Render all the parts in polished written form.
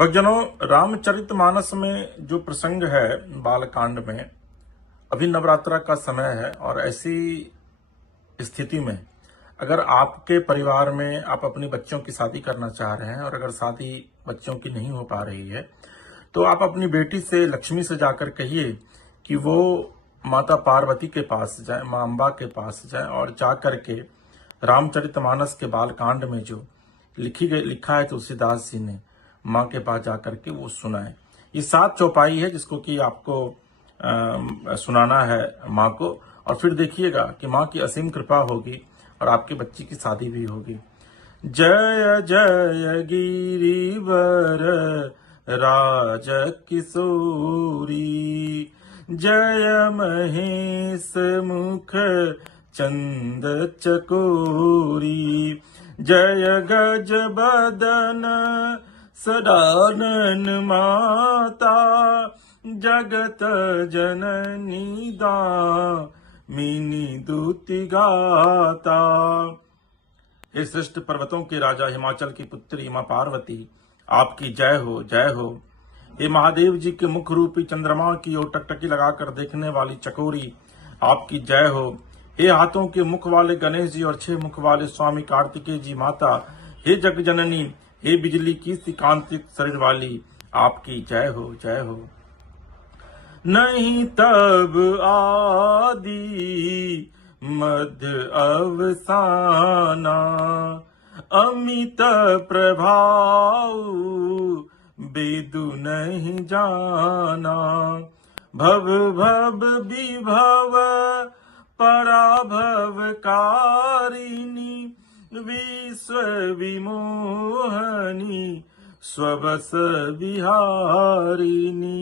भक्तजनों, रामचरितमानस में जो प्रसंग है बालकांड में, अभी नवरात्रा का समय है और ऐसी स्थिति में अगर आपके परिवार में आप अपने बच्चों की शादी करना चाह रहे हैं और अगर शादी बच्चों की नहीं हो पा रही है तो आप अपनी बेटी से, लक्ष्मी से जाकर कहिए कि वो माता पार्वती के पास जाए, माँ अम्बा के पास जाए और जाकर के रामचरितमानस के बालकांड में जो लिखा है तुलसीदास जी ने, माँ के पास जाकर के वो सुनाए। ये 7 चौपाई है जिसको कि आपको सुनाना है माँ को, और फिर देखिएगा कि माँ की असीम कृपा होगी और आपके बच्ची की शादी भी होगी। जय जय गिरिवर राज किशोरी, जय महेश मुख चंद चकोरी, जय गज बदन सदानन माता, जगत जननी दामिनी दूति गाता। हे श्रेष्ठ पर्वतों के राजा, हिमाचल की पुत्री मां पार्वती, आपकी जय हो, जय हो। हे महादेव जी के मुख रूपी चंद्रमा की ओर टकटकी लगाकर देखने वाली चकोरी, आपकी जय हो। हे हाथों के मुख वाले गणेश जी और 6 मुख वाले स्वामी कार्तिकेय जी माता, हे जग जननी, हे बिजली की सी कांतिक शरीर वाली, आपकी जय हो, जय हो। नहीं तब आदि मध्य अवसाना, अमित प्रभाव बेदु नहीं जाना, भव भव विभव पराभव कारिणी, विश्व विमोहनी स्वबस विहारिणी।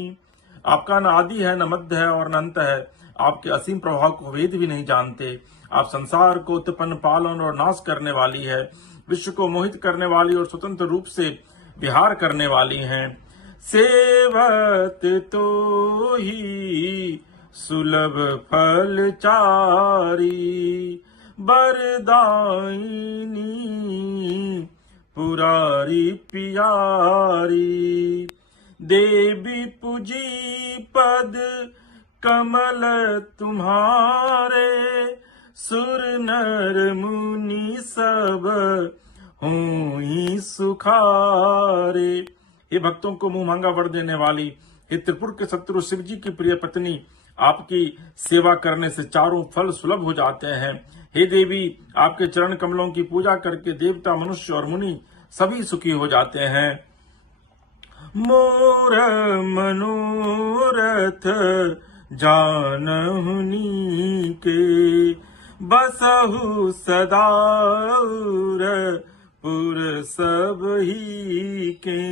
आपका न आदि है, न मध्य है और न अंत है। आपके असीम प्रभाव को वेद भी नहीं जानते। आप संसार को उत्पन्न, पालन और नाश करने वाली है, विश्व को मोहित करने वाली और स्वतंत्र रूप से विहार करने वाली हैं। सेवत तो ही सुलभ फल चारी, बरदायिनी पुरारी पियारी, देवी पूजी पद कमल तुम्हारे, सुर नर मुनि सब हुई सुखारे। ये भक्तों को मुंह मांगा वर देने वाली, हे त्रिपुर के शत्रु शिव जी की प्रिय पत्नी, आपकी सेवा करने से चारों फल सुलभ हो जाते हैं। हे देवी, आपके चरण कमलों की पूजा करके देवता, मनुष्य और मुनि सभी सुखी हो जाते हैं। मोर मनोरथ जानहुनी के, बसहु सदाउर पुर सब ही के,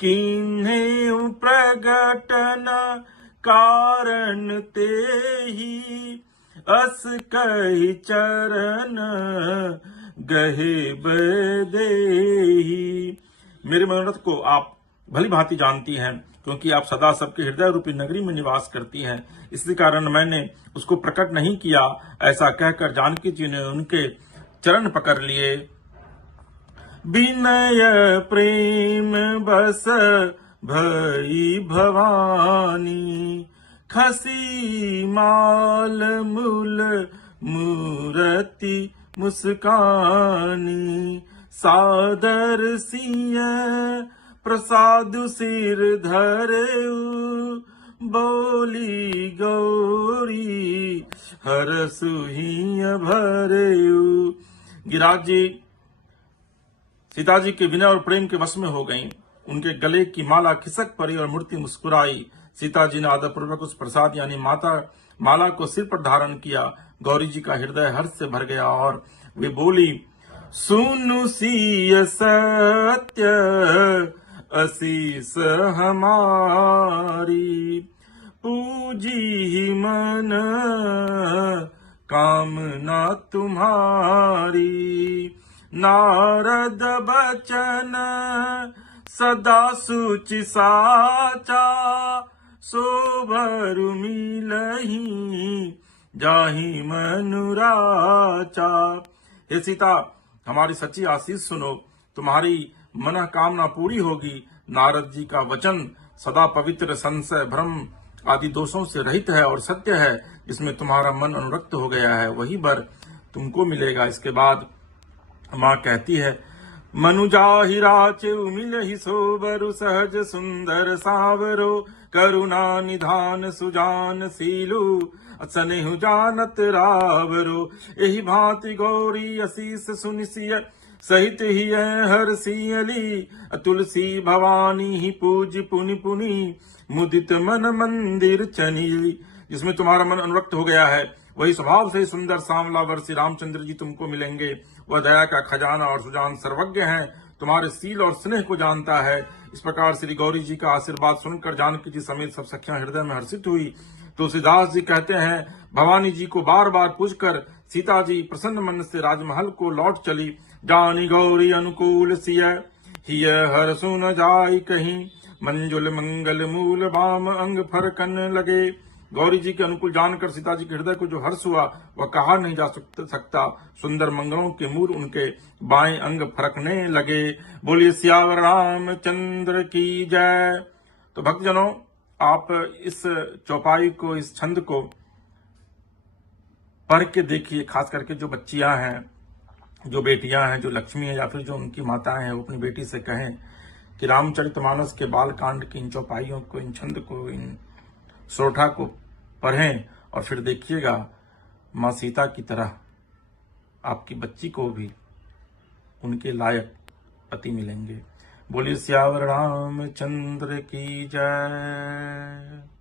किन्हें प्रगटन कारण ते ही, अस कही चरण गहे बदेही। मेरे मनोरथ को आप भली भांति जानती हैं, क्योंकि आप सदा सबके हृदय रूपी नगरी में निवास करती हैं। इसी कारण मैंने उसको प्रकट नहीं किया। ऐसा कहकर जानकी जी ने उनके चरण पकड़ लिए। विनय प्रेम बस भई भवानी, खसी माल मूल मूरति मुस्कानी, सादर सिंह प्रसाद सिर धरेउ, बोली गौरी हर सुहिय भरेउ। गिरिराज जी सीता जी के विनय और प्रेम के वश में हो गईं। उनके गले की माला खिसक पड़ी और मूर्ति मुस्कुराई। सीता जी ने आदरपूर्वक उस प्रसाद यानी माला को सिर पर धारण किया। गौरी जी का हृदय हर्ष से भर गया और वे बोली, सुनु सिय सत्य असीस हमारी, पूजी मन कामना तुम्हारी, नारद बचन सदा सुचि साचा, सोभरु मिलहि जाहि मनुराचा। हे सीता, हमारी सच्ची आशीष सुनो, तुम्हारी मनः कामना पूरी होगी। नारद जी का वचन सदा पवित्र, संशय भ्रम आदि दोषों से रहित है और सत्य है, जिसमें तुम्हारा मन अनुरक्त हो गया है, वही वर तुमको मिलेगा। इसके बाद माँ कहती है, मनुजाहि राचेउ मिलहि सोबरु सहज सुंदर सावरो, करुणा निधान सुजान सीलु सनेहु जानत रावरो। एहि भांति गौरी असीस सुनिसिय सहित ही हर सियली, तुलसी भवानी ही पूज पुनि पुनि मुदित मन मंदिर चनिली। जिसमें तुम्हारा मन अनुरक्त हो गया है, वही स्वभाव से सुंदर सांवला वर श्री रामचंद्र जी तुमको मिलेंगे। वह दया का खजाना और सुजान सर्वज्ञ है, तुम्हारे सील और स्नेह को जानता है। इस प्रकार श्री गौरी जी का आशीर्वाद सुनकर जानकी जी समेत सब सखियां हृदय में हर्षित हुई। तुलसीदास जी कहते हैं, भवानी जी को बार बार पूजकर सीता जी प्रसन्न मन से राजमहल को लौट चली। जानी गौरी अनुकूल सिय हिय हर सुन जाई कहीं, मंजुल मंगल मूल बाम अंग फरकन लगे। गौरी जी के अनुकूल जानकर सीता जी के हृदय को जो हर्ष हुआ वह कहा नहीं जा सकता। सुंदर मंगलों के मूल उनके बाएं अंग फरकने लगे। बोलिए सियावर रामचंद्र की जय। तो भक्तजनों, आप इस चौपाई को, इस छंद को पढ़ के देखिए। खास करके जो बच्चियां हैं, जो बेटियां हैं, जो लक्ष्मी है या फिर जो उनकी माताएं हैं, वो अपनी बेटी से कहें कि रामचरितमानस के बाल कांड की इन चौपाइयों को, इन छंद को, इन सोरठा को पढ़ें और फिर देखिएगा माँ सीता की तरह आपकी बच्ची को भी उनके लायक पति मिलेंगे। बोलिए सियावर रामचंद्र की जय।